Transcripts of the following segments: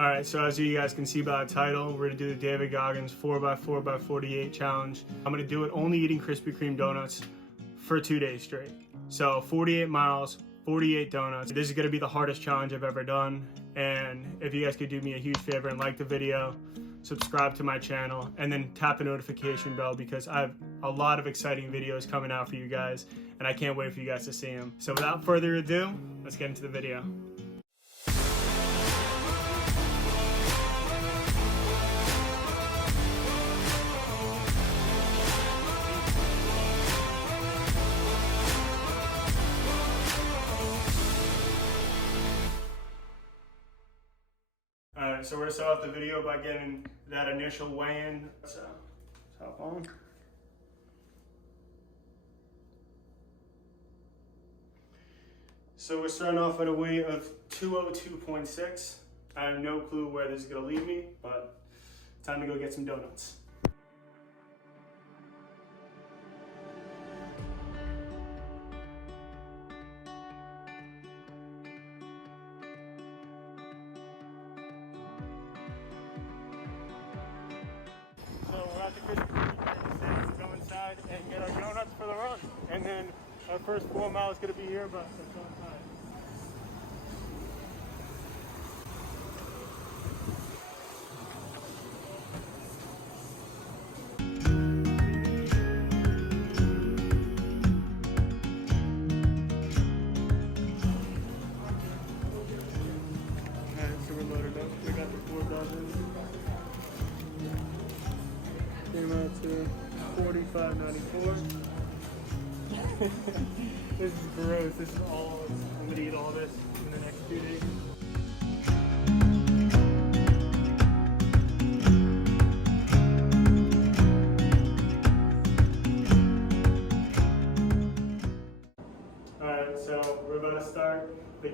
Alright, so as you guys can see by the title, we're going to do the David Goggins 4x4x48 challenge. I'm going to do it only eating Krispy Kreme donuts for 2 days straight. So 48 miles, 48 donuts. This is going to be the hardest challenge I've ever done. And if you guys could do me a huge favor and like the video, subscribe to my channel, and then tap the notification bell because I have a lot of exciting videos coming out for you guys, and I can't wait for you guys to see them. So without further ado, let's get into the video. Alright, so we're going to start off the video by getting that initial weigh-in. So, let's hop on. So we're starting off at a weight of 202.6. I have no clue where this is going to lead me, but time to go get some donuts. So we're at the Krispy Kreme to go inside and get our donuts for the run. And then our first 4 miles is going to be here, but let's go inside. Alright, so we're loaded up. We got the 4 dozen. Came out to $45.94. This is gross. This is all. I'm gonna eat all this in the next 2 days. Alright, so we're about to start the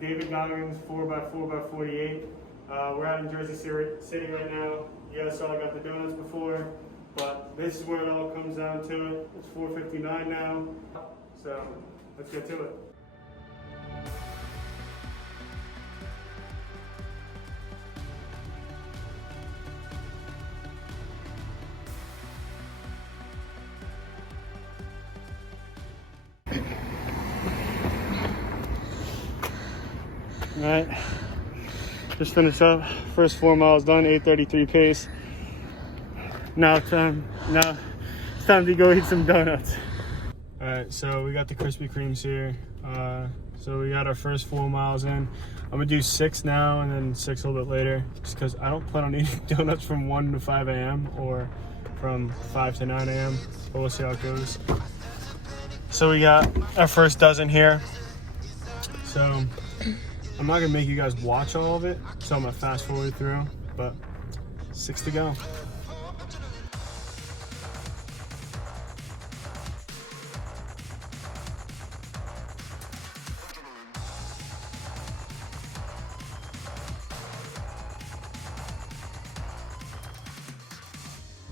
David Goggins 4x4x48. We're out in Jersey City right now. You guys saw I got the donuts before, but this is where it all comes down to it. It's 4:59 now, so let's get to it. All right, just finished up. First 4 miles done, 8:33 pace. Now it's time to go eat some donuts. All right, so we got the Krispy Kremes here. So we got our first 4 miles in. I'm gonna do 6 now and then 6 a little bit later, just because I don't plan on eating donuts from 1 to 5 a.m. or from 5 to 9 a.m. But we'll see how it goes. So we got our first dozen here. So I'm not gonna make you guys watch all of it, so I'm gonna fast forward through, but 6 to go.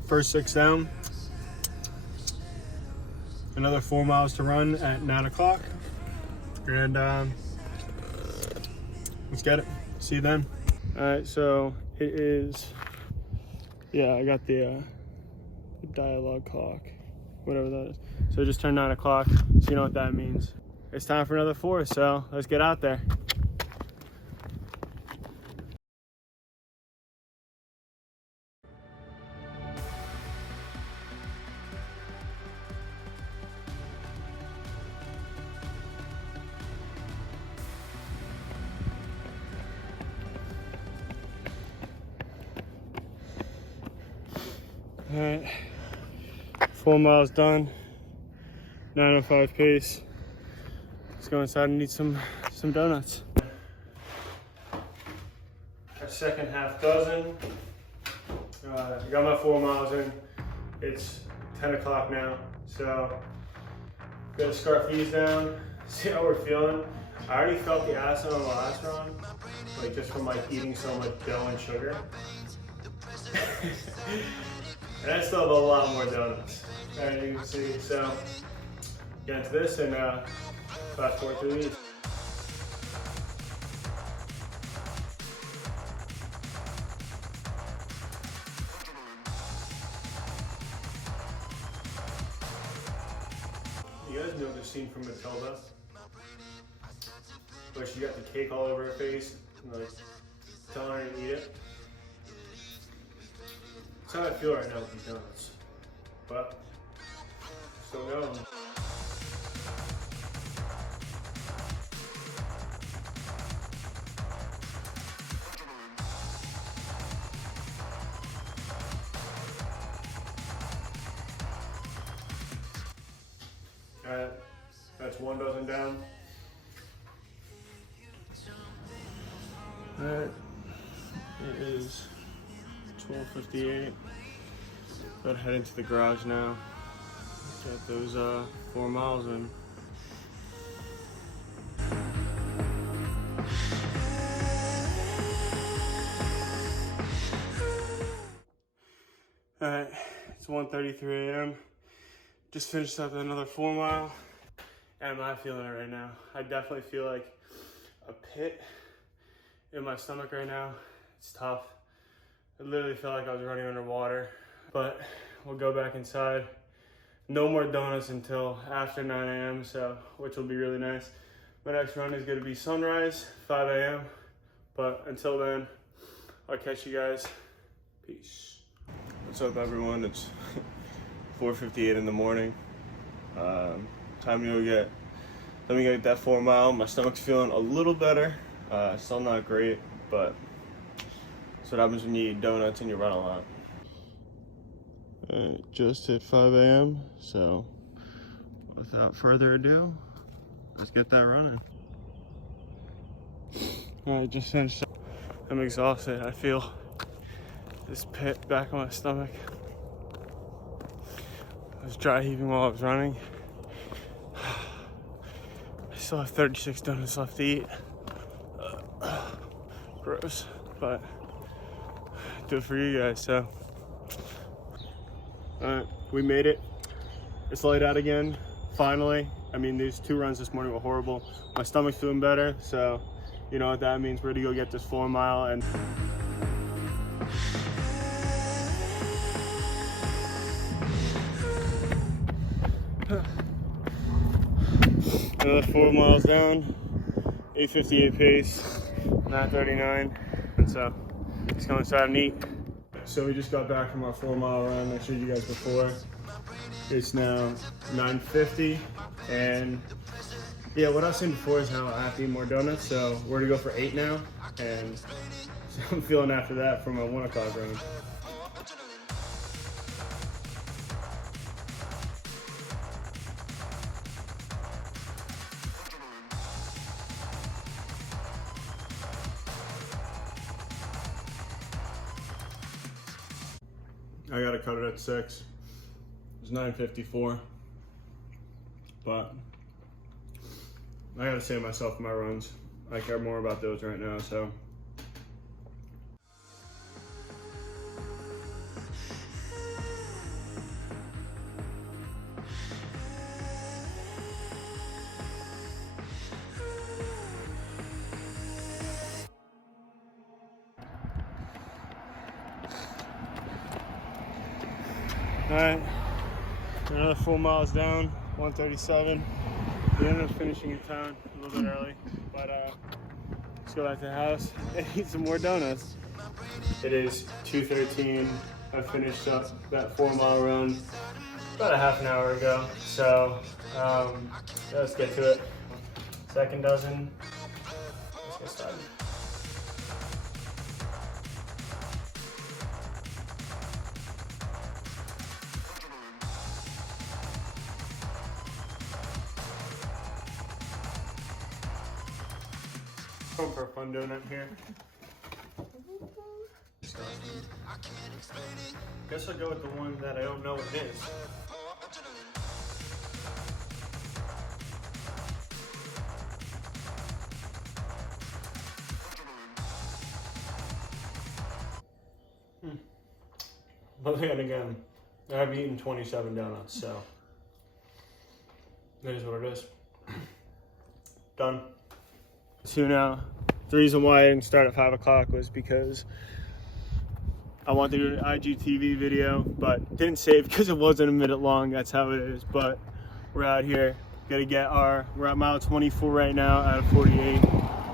First 6 down. Another 4 miles to run at 9 o'clock. And let's get it. See you then. All right, so it is, yeah, I got the dialogue clock, whatever that is. So it just turned 9 o'clock, so you know what that means. It's time for another 4, so let's get out there. All right, 4 miles done, 9:05 pace. Let's go inside and eat some donuts. Our second half dozen. I got my 4 miles in. It's 10 o'clock now, so I'm gonna scarf these down, see how we're feeling. I already felt the acid on the last run, like just from like eating so much dough and sugar. And I still have a lot more donuts, as you can see. So get into this and fast forward through these. You know the scene from Matilda, where she got the cake all over her face, and like telling her to eat it. That's how I feel right now with these donuts. But still going. Alright, that's 1 dozen down. Alright, it is 12:58. About to head into the garage now. Get those 4 miles in. Alright, it's 1:33 a.m. Just finished up another 4 mile. And I'm not feeling it right now. I definitely feel like a pit in my stomach right now. It's tough. I literally felt like I was running underwater. But we'll go back inside. No more donuts until after 9 a.m. so, which will be really nice. My next run is gonna be sunrise, 5 a.m. But until then, I'll catch you guys. Peace. What's up, everyone? It's 4:58 in the morning. Time to let me get that 4 mile. My stomach's feeling a little better. Still not great, but that's what happens when you eat donuts and you run a lot. Just hit 5 a.m. so without further ado, let's get that running. Alright, just finished. I'm exhausted. I feel this pit back on my stomach. I was dry heaving while I was running. I still have 36 donuts left to eat. Gross, but do it for you guys, so. Alright, we made it. It's light out again, finally. I mean, these 2 runs this morning were horrible. My stomach's feeling better, so you know what that means. We're gonna go get this 4 mile and another 4 miles down, 8:58 pace, 9:39, and so let's go inside and eat. So we just got back from our 4 mile run. I showed you guys before. It's now 9:50, and yeah, what I was saying before is how I have to eat more donuts. So we're gonna go for 8 now, and so I'm feeling after that from a 1 o'clock run. I gotta cut it at 6. It's 9:54, but I gotta save myself my runs. I care more about those right now, so. All right, another 4 miles down, 1:37. We ended up finishing in town a little bit early, but let's go back to the house and eat some more donuts. It is 2:13. I finished up that 4 mile run about a half an hour ago, so let's get to it. Second dozen, let's get started. Going for a fun donut here. Guess I'll go with the one that I don't know what it is. But then again, I've eaten 27 donuts, so it is what it is. Done. 2 now. The reason why I didn't start at 5 o'clock was because I wanted to do an IGTV video, but didn't save because it wasn't a minute long. That's how it is. But we're out here We're at mile 24 right now out of 48.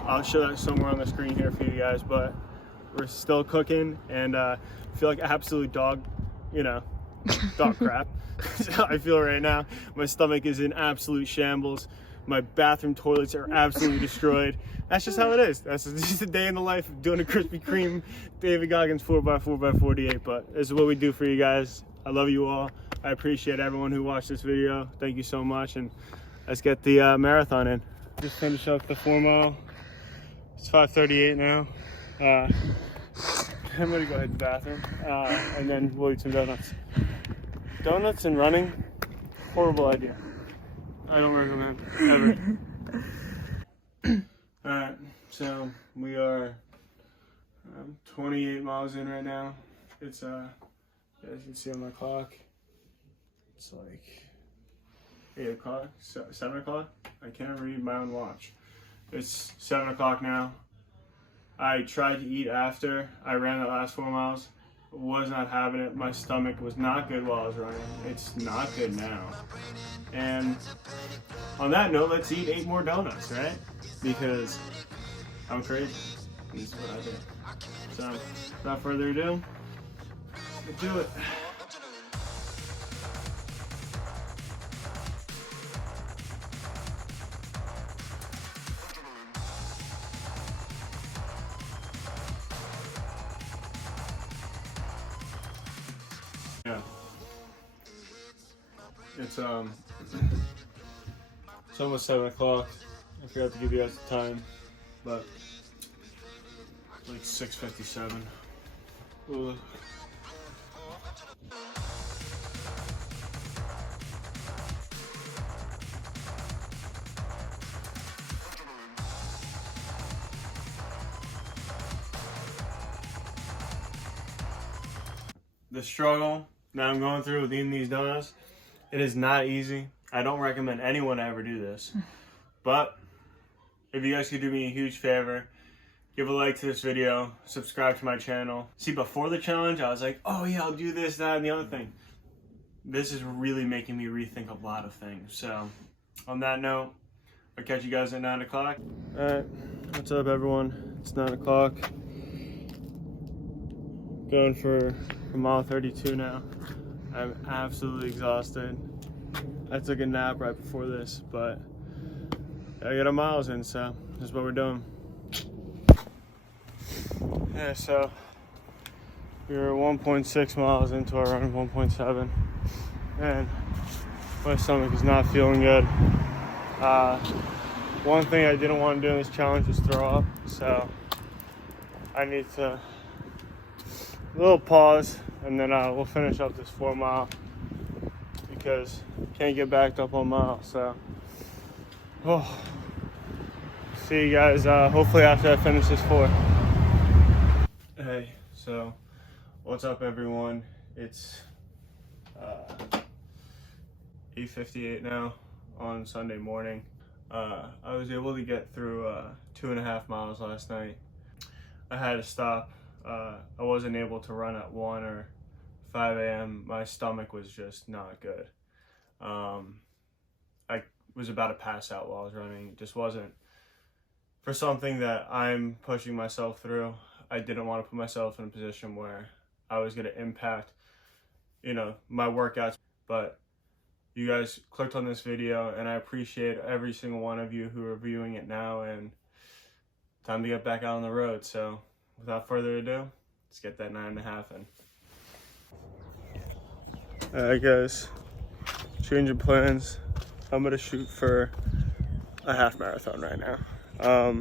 I'll show that somewhere on the screen here for you guys, but we're still cooking, and I feel like absolute dog crap. That's how I feel right now. My stomach is in absolute shambles. My bathroom toilets are absolutely destroyed. That's just how it is. That's just a day in the life of doing a Krispy Kreme David Goggins 4x4x48, but this is what we do for you guys. I love you all. I appreciate everyone who watched this video. Thank you so much, and let's get the marathon in. Just finished up the 4 mile. It's 5:38 now. I'm gonna go hit the bathroom, and then we'll eat some donuts. Donuts and running, horrible idea. I don't recommend ever. Alright, so we are 28 miles in right now. It's as you can see on my clock, it's like 8 o'clock, 7 o'clock. I can't read my own watch. It's 7 o'clock now. I tried to eat after I ran the last 4 miles. Was not having it. My stomach was not good while I was running. It's not good now. And on that note, let's eat 8 more donuts, right? Because I'm crazy. This is what I do. So, without further ado, let's do it. Yeah. It's almost 7 o'clock. I forgot to give you guys the time, but it's like 6:57. Ugh. The struggle that I'm going through with eating these donuts, it is not easy. I don't recommend anyone ever do this. But if you guys could do me a huge favor, give a like to this video, subscribe to my channel. See, before the challenge, I was like, oh yeah, I'll do this, that, and the other thing. This is really making me rethink a lot of things. So, on that note, I'll catch you guys at 9 o'clock. Alright, what's up everyone? It's 9 o'clock. Going for mile 32 now. I'm absolutely exhausted. I took a nap right before this, but I got our miles in, so this is what we're doing. Yeah, so we're 1.6 miles into our run, 1.7, and my stomach is not feeling good. One thing I didn't want to do in this challenge was throw up, so I need to a little pause, and then we'll finish up this 4 mile because can't get backed up on miles. So, see you guys hopefully after I finish this 4. Hey, so what's up everyone? It's 8:58 now on Sunday morning. I was able to get through 2.5 miles last night. I had to stop. I wasn't able to run at 1 or 5 a.m. My stomach was just not good. I was about to pass out while I was running. It just wasn't for something that I'm pushing myself through. I didn't want to put myself in a position where I was going to impact, my workouts. But you guys clicked on this video, and I appreciate every single one of you who are viewing it now, and time to get back out on the road. So without further ado, let's get that 9.5 in. Alright guys, change of plans. I'm gonna shoot for a half marathon right now. I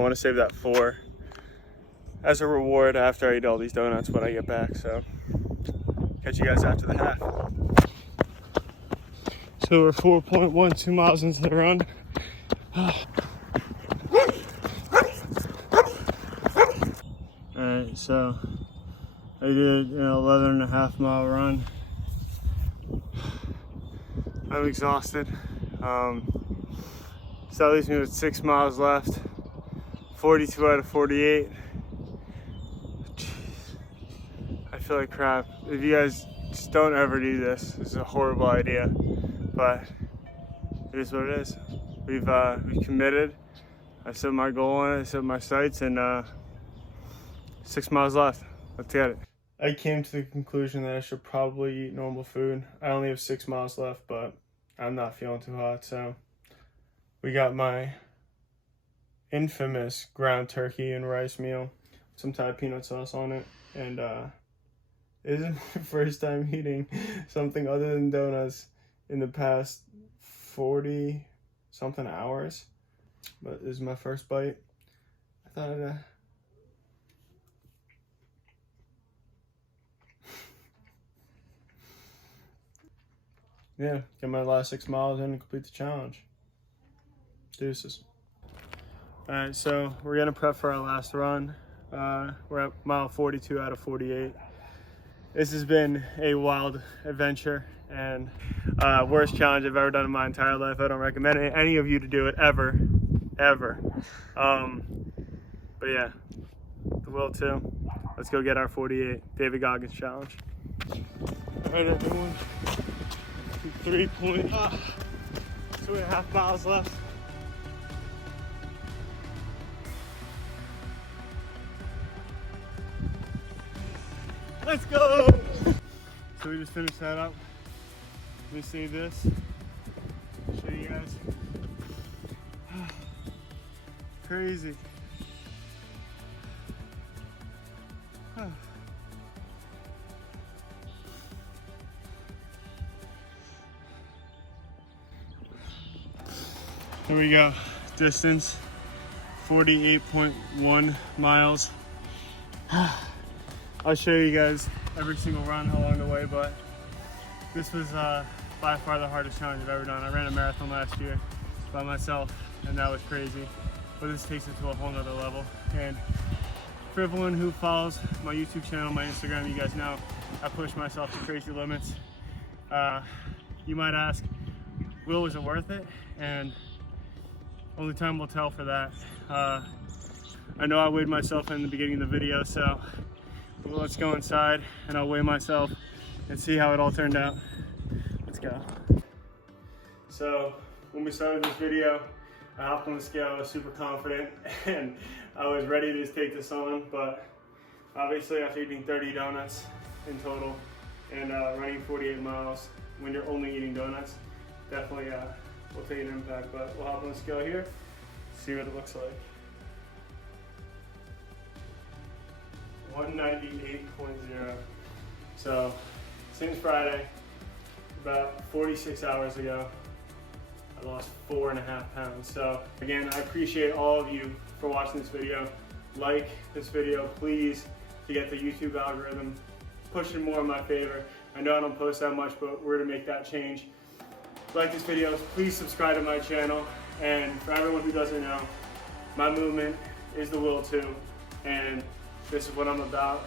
want to save that 4 as a reward after I eat all these donuts when I get back. So catch you guys after the half. So we're 4.12 miles into the run. Alright, so I did an 11.5 mile run. I'm exhausted. So that leaves me with 6 miles left. 42 out of 48. Jeez. I feel like crap. If you guys just don't ever do this, this is a horrible idea. But it is what it is. We've committed. I set my goal on it, I set my sights, and 6 miles left. Let's get it. I came to the conclusion that I should probably eat normal food. I only have 6 miles left, but I'm not feeling too hot, so we got my infamous ground turkey and rice meal, some Thai peanut sauce on it, and it isn't my first time eating something other than donuts in the past 40 something hours, but this is my first bite. I thought I'd yeah, get my last 6 miles in and complete the challenge. Deuces. Alright, so we're gonna prep for our last run. We're at mile 42 out of 48. This has been a wild adventure and worst challenge I've ever done in my entire life. I don't recommend any of you to do it ever. But yeah, the will too. Let's go get our 48 David Goggins challenge. Alright everyone, 2.5 miles left. Let's go! So we just finished that up. Let me save this. Show you guys. Crazy. Here we go. Distance 48.1 miles. I'll show you guys every single run along the way, but this was by far the hardest challenge I've ever done. I ran a marathon last year by myself, and that was crazy. But this takes it to a whole nother level. And for everyone who follows my YouTube channel, my Instagram, you guys know I push myself to crazy limits. You might ask, Will, was it worth it? And only time will tell for that. I know I weighed myself in the beginning of the video, so let's go inside and I'll weigh myself and see how it all turned out. Let's go. So when we started this video, I hopped on the scale, I was super confident and I was ready to just take this on, but obviously after eating 30 donuts in total and running 48 miles, when you're only eating donuts, definitely will take an impact, but we'll hop on the scale here, see what it looks like. 198.0. So since Friday, about 46 hours ago, I lost 4.5 pounds. So again, I appreciate all of you for watching this video. Like this video, please, to get the YouTube algorithm pushing more in my favor. I know I don't post that much, but we're to make that change. Like this video, please subscribe to my channel. And for everyone who doesn't know, my movement is the will to, and this is what I'm about.